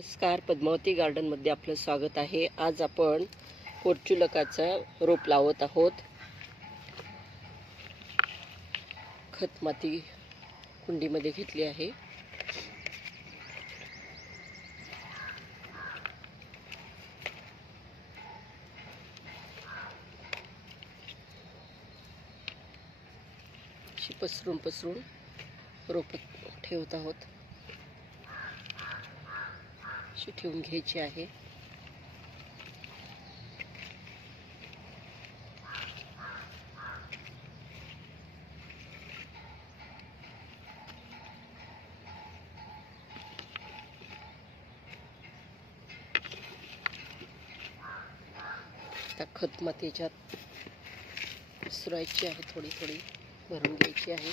नमस्कार पद्मावती गार्डनमध्ये आपलं स्वागत आहे. आज आपण पोर्चुलकाचा रोप लावत आहोत. खत माती कुंडीमध्ये घेतली आहे. पसरून पसरून रोप ठेवत आहोत. अशी ठेवून घ्यायची आहे. आता खत माती याच्यात सुरायची आहे थोडी थोडी भरून घ्यायची आहे.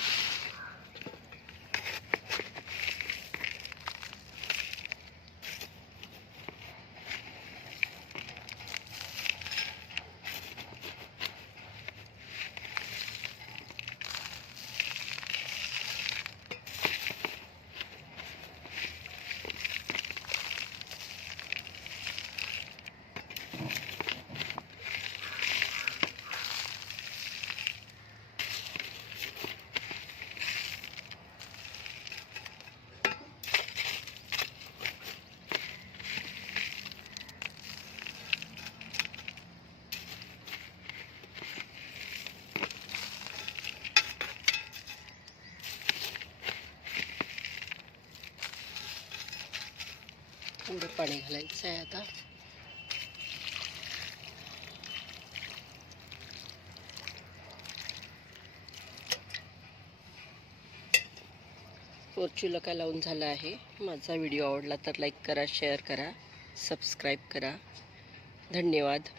थोडं पाणी घालायचं आहे आता. पोर्चुलका लावून झाला आहे. माझा व्हिडिओ आवडला तर लाईक करा शेअर करा सबस्क्राईब करा. धन्यवाद.